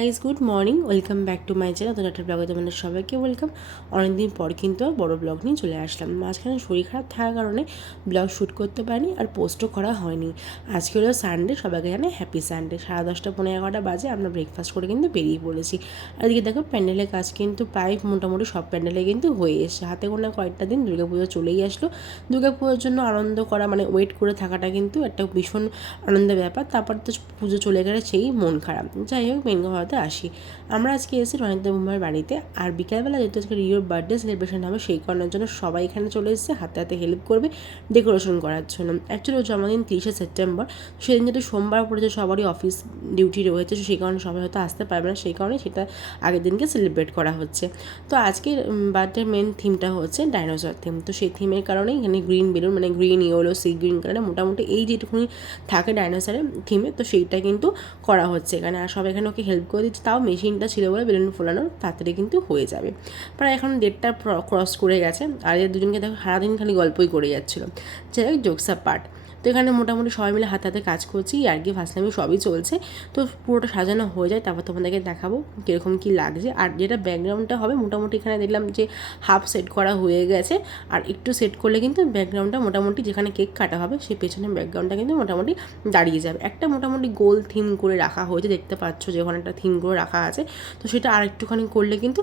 Guys, good morning, welcome back to my channel. একটা ব্লগে তোমাদের সবাইকে ওয়েলকাম। অনেকদিন পর কিন্তু বড় ব্লগ নিয়ে চলে আসলাম। মাঝখানে শরীর খারাপ থাকার কারণে ব্লগ শ্যুট করতে পারিনি আর পোস্টও করা হয়নি। আজকে হলো সানডে, সবাইকে জানে হ্যাপি সানডে। 10:30-11:15 বাজে আমরা ব্রেকফাস্ট করে কিন্তু বেরিয়ে পড়েছি। আর এদিকে দেখো প্যান্ডেলের কাজ কিন্তু প্রায় মোটামুটি সব প্যান্ডেলে কিন্তু হয়ে এসছে। হাতে গোনা কয়েকটা দিন দুর্গাপুজো চলেই আসলো। দুর্গাপুজোর জন্য আনন্দ করা মানে ওয়েট করে থাকাটা কিন্তু একটা ভীষণ আনন্দের ব্যাপার। তারপর তো পুজো চলে গেলে সেই মন খারাপ। যাই হোক, মেন কথাতে আসি। আমরা আজকে এসেছি রনিতা মুম্বাইয়ের বাড়িতে। আর বিকালবেলা যেহেতু আজকে রিওর বার্থডে সেলিব্রেশন হবে, সেই কারণের জন্য সবাই এখানে চলে এসেছে হাতে হাতে হেল্প করবে ডেকোরেশন করার জন্য। অ্যাকচুয়ালি ওর জন্মদিন 30শে সেপ্টেম্বর। সেদিন যেহেতু সোমবার পড়েছে, সবারই অফিস ডিউটি রয়েছে, সেই কারণে সবাই হয়তো আসতে পারবে না, সেই কারণে সেটা আগের দিনকে সেলিব্রেট করা হচ্ছে। তো আজকে বার্থডের মেন থিমটা হচ্ছে ডাইনোসর থিম। তো সেই থিমের কারণেই এখানে গ্রিন বেলুন মানে গ্রিন, ইয়েলো, সি গ্রিন কালারে মোটামুটি এই যেটুকুনি থাকে ডাইনোসরের থিমে, তো সেইটা কিন্তু করা হচ্ছে এখানে। আর সব এখানে ওকে হেল্প করে দিচ্ছে, তাও মেশিনটা ছিল বলে বেলুন ফোলানোর তাড়াতাড়ি কিন্তু হয়ে যাবে। প্রায় এখন 1:30 ক্রস করে গেছে। আর এদের দুজনকে দেখো সারাদিন খালি গল্পই করে যাচ্ছিলো। যাই হোক, জোকসা পার্ট। তো এখানে মোটামুটি সবাই মিলে হাতে হাতে কাজ করছি আর কি, ফার্স্টলাইমে সবই চলছে। তো পুরোটা সাজানো হয়ে যায়, তারপর তোমাদেরকে দেখাবো কীরকম কী লাগছে। আর যেটা ব্যাকগ্রাউন্ডটা হবে মোটামুটি এখানে দেখলাম যে হাফ সেট করা হয়ে গেছে। আর একটু সেট করলে কিন্তু ব্যাকগ্রাউন্ডটা মোটামুটি যেখানে কেক কাটা হবে সেই পেছনের ব্যাকগ্রাউন্ডটা কিন্তু মোটামুটি দাঁড়িয়ে যাবে। একটা মোটামুটি গোল থিম করে রাখা হয়েছে, দেখতে পাচ্ছ যে ওখানে একটা থিম করে রাখা আছে। তো সেটা আর একটুখানি করলে কিন্তু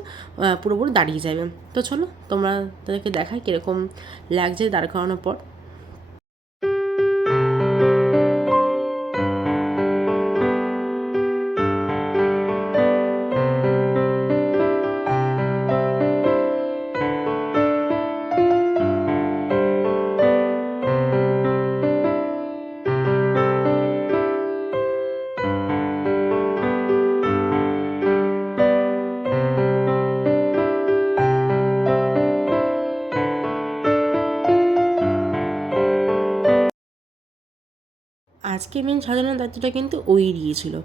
পুরোপুরি দাঁড়িয়ে যাবে। তো চলো তোমরা তাদেরকে দেখাই কীরকম লাগছে দাঁড় করানোর পর। আজকে মেন সাজানোর দায়িত্বটা কিন্তু ওই দিয়েছিল।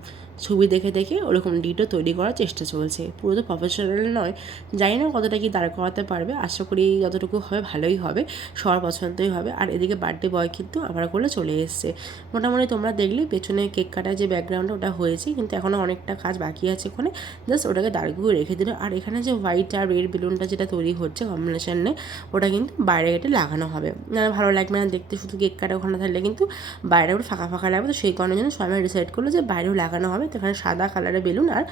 ছবি দেখে দেখে ওরকম ডিটো তৈরি করার চেষ্টা চলছে। পুরো তো প্রফেশনাল নয়, জানি না কতটা কি দাঁড় করাতে পারবে। আশা করি যতটুকু হবে ভালোই হবে, সবার পছন্দই হবে। আর এদিকে বার্থডে বয় কিন্তু আমার কোলে চলে এসছে। মোটামুটি তোমরা দেখলে পেছনে কেক কাটার যে ব্যাকগ্রাউন্ডটা ওটা হয়েছে, কিন্তু এখনও অনেকটা কাজ বাকি আছে ওখানে। জাস্ট ওটাকে দাঁড় করে রেখে দিল। আর এখানে যে হোয়াইট আর রেড বেলুনটা যেটা তৈরি হচ্ছে কম্বিনেশনে, ওটা কিন্তু বাইরে গেটে লাগানো হবে। ভালো লাগবে না দেখতে, শুধু কেক কাটা ওখানে থাকলে কিন্তু বাইরে ওটা ফাঁকা ফাঁকা লাগবে। তো সেই কারণের জন্য সবাই ডিসাইড করলো যে বাইরেও লাগানো হবে। তো এখানে সাদা কালারের বেলুন আর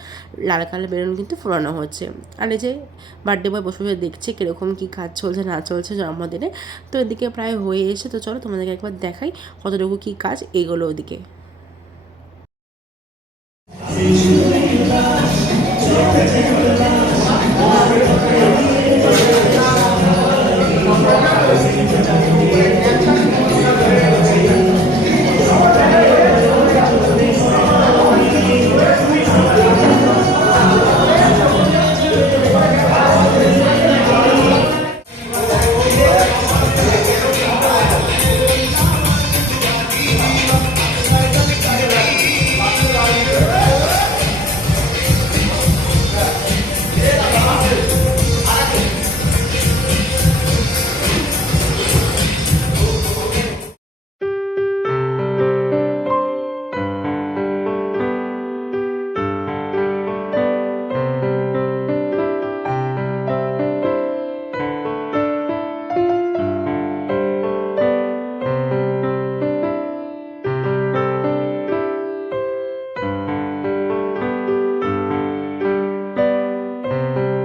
লাল কালারের বেলুন কিন্তু ফোলানো হচ্ছে। আর এই যে বার্থডে বয় বসে বসে দেখছে কীরকম কী কাজ চলছে না চলছে জন্মদিনে। তো এদিকে প্রায় হয়ে এসে, তো চলো তোমাদেরকে একবার দেখাই কতটুকু কী কাজ এগোলো ওদিকে।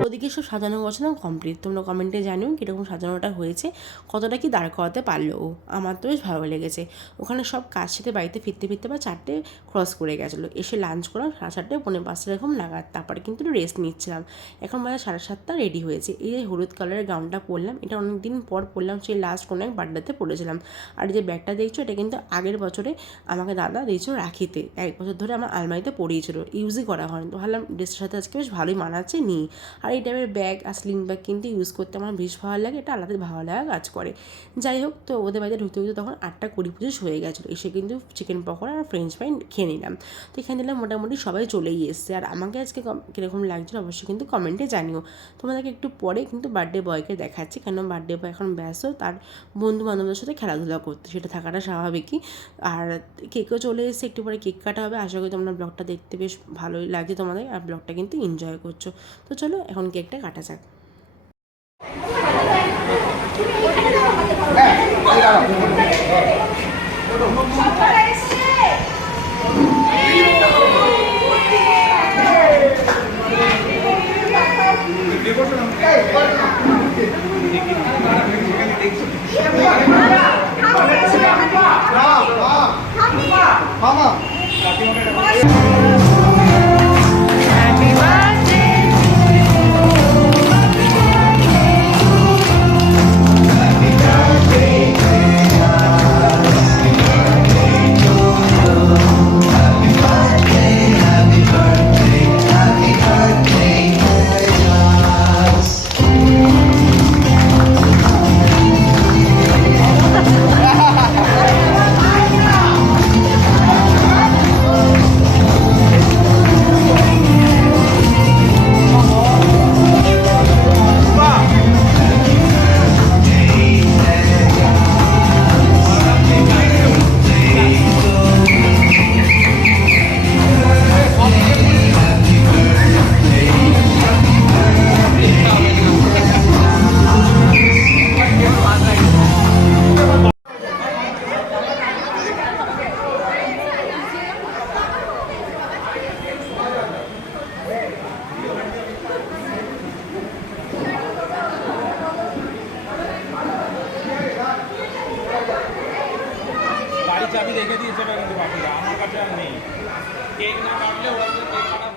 ওদিকে সব সাজানো গোছানো কমপ্লিট। তোমরা কমেন্টে জানিও কীরকম সাজানোটা হয়েছে, কতটা কি দাঁড় করাতে পারলো ও। আমার তো বেশ ভালো লেগেছে। ওখানে সব কাজ সাথে বাড়িতে ফিরতে ফিরতে বা 4টে ক্রস করে গেছিলো। এসে লাঞ্চ করা 4:30 5:45 এরকম নাগাদ। তারপরে কিন্তু একটু রেস্ট নিচ্ছিলাম। এখন বাজে 7:30 রেডি হয়েছে। এই যে হলুদ কালারের গাউনটা পরলাম, এটা অনেক দিন পর পরলাম, সেই লাস্ট কোনো এক বার্থডেতে পরেছিলাম। আর যে ব্যাগটা দেখছো, এটা কিন্তু আগের বছরে আমাকে দাদা দিয়েছিল রাখিতে। 1 বছর ধরে আমার আলমারিতে পড়িয়েছিল, ইউজই করা হয়নি। তো ভাবলাম ড্রেসের সাথে আজকে বেশ ভালোই মানাচ্ছে নিই। আর এই টাইপের টাইপের ব্যাগ আর স্লিং ব্যাগ কিন্তু ইউজ করতে আমার বেশ ভালো লাগে, এটা আলাদা ভালো লাগা কাজ করে। যাই হোক, তো ওদের বাড়িতে ঢুকতে ঢুকতে তখন 8:20 হয়ে গেছিলো। এসে কিন্তু চিকেন পকোড়া আর ফ্রেঞ্চ ফ্রাই খেয়ে নিলাম। তো এখানে দিলাম মোটামুটি সবাই চলেই এসছে। আর আমাকে আজকে কীরকম লাগছিলো অবশ্যই কিন্তু কমেন্টে জানিও। তোমাদেরকে একটু পরে কিন্তু বার্থডে বয়কে দেখাচ্ছি, কেন বার্থডে বয় এখন ব্যস্ত তার বন্ধু বান্ধবদের সাথে খেলাধুলা করতে, সেটা থাকাটা স্বাভাবিকই। আর কেকও চলে এসেছে, একটু পরে কেক কাটা হবে। আশা করি তোমরা ব্লগটা দেখতে বেশ ভালোই লাগছে তোমাদের, আর ব্লগটা কিন্তু এনজয় করছো। তো চলো এখন কেকটা কাটা যাক। চাবি রেখে দিয়েছে কিন্তু বাকিরা আমার কাছে আর নেই। কেক না কাটলে ওরা তো কেক কাটা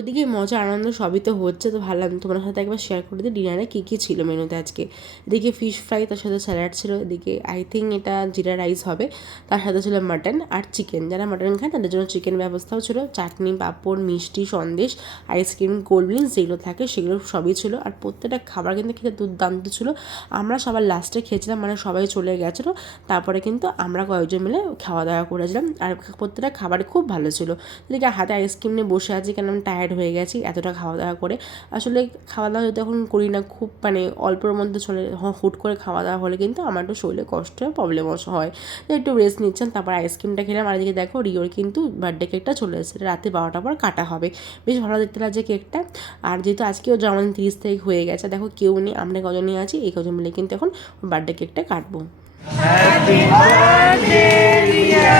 ওদিকে মজা আনন্দ সবই তো হচ্ছে, তো ভাবলাম তোমার সাথে একবার শেয়ার করে দিই ডিনারে কী কী ছিল মেনুতে আজকে। এদিকে ফিশ ফ্রাই, তার সাথে স্যালাড ছিল। এদিকে আই থিঙ্ক এটা জিরা রাইস হবে। তার সাথে ছিল মাটন আর চিকেন, যারা মাটন খায় তাদের জন্য চিকেন ব্যবস্থাও ছিল। চাটনি, পাঁপড়, মিষ্টি, সন্দেশ, আইসক্রিম, কোল্ড ড্রিঙ্কস যেগুলো থাকে সেগুলো সবই ছিল। আর প্রত্যেকটা খাবার কিন্তু খেতে দুর্দান্ত ছিল। আমরা সবার লাস্টে খেয়েছিলাম, মানে সবাই চলে গেছিলো, তারপরে কিন্তু আমরা কয়েকজন মিলে খাওয়া দাওয়া করেছিলাম। আর প্রত্যেকটা খাবার খুব ভালো ছিল। এদিকে হাতে আইসক্রিম নিয়ে বসে আছি, কেন আমি টায়ার্ড হয়ে গেছি এতটা খাওয়া দাওয়া করে। আসলে খাওয়া দাওয়া যদি এখন করি না, খুব মানে অল্পের মধ্যে চলে হুট করে খাওয়া দাওয়া হলে কিন্তু আমার একটু শরীরে কষ্ট হয়, প্রবলেম হয়। একটু রেস্ট নিচ্ছেন, তারপর আইসক্রিমটা খেলাম। আর এদিকে দেখো রিওর কিন্তু বার্থডে কেকটা চলে এসেছে, রাতে 12টার পর কাটা হবে। বেশ ভালো দেখতে লাগছে কেকটা। আর যেহেতু আজকেও জন্মদিন 30 তারিখ হয়ে গেছে, দেখো কেউ নেই, আমরা কজনই আছি, এই কজন মিলে কিন্তু এখন বার্থডে কেকটা কাটবো। Happy birthday Riya,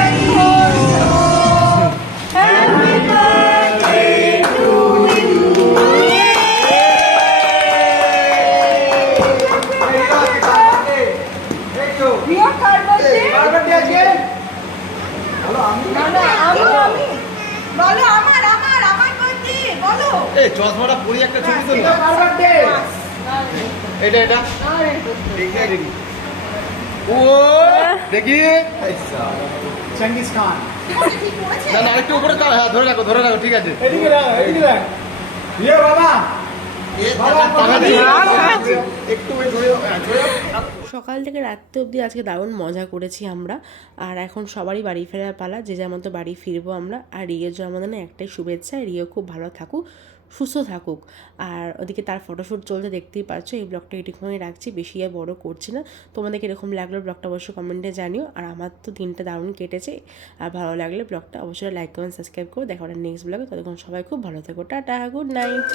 happy birthday to you. চশমাটা পরি একটা ছবি তো এটা ও দেখি চেঙ্গিস খান। না না একটু উপরে কার, হ্যাঁ ধরে রাখো ঠিক আছে। এদিকে রাখ ইয়ে বাবা সকাল থেকে রাত্রে অবধি আজকে দারুণ মজা করেছি আমরা। আর এখন সবারই বাড়ি ফেরার পালা, যে যার মতো বাড়ি ফিরবো আমরা। আর রিওর জন্মদিনে একটাই শুভেচ্ছা, রিও খুব ভালো থাকুক, সুস্থ থাকুক। আর ওদিকে তার ফটোশ্যুট চলতে দেখতেই পাচ্ছ। এই ব্লগটা এটুকুনি রাখছি, বেশি আর বড় করছি না। তোমাদেরকে এরকম লাগলো ব্লগটা অবশ্যই কমেন্টে জানিও। আর আমার তো দিনটা দারুণ কেটেছে। আর ভালো লাগলে ব্লগটা অবশ্যই লাইক কমেন্ট সাবস্ক্রাইব করো। দেখা নেক্সট ব্লগে, ততক্ষণ সবাই খুব ভালো থেকো, টাটা, গুড নাইট।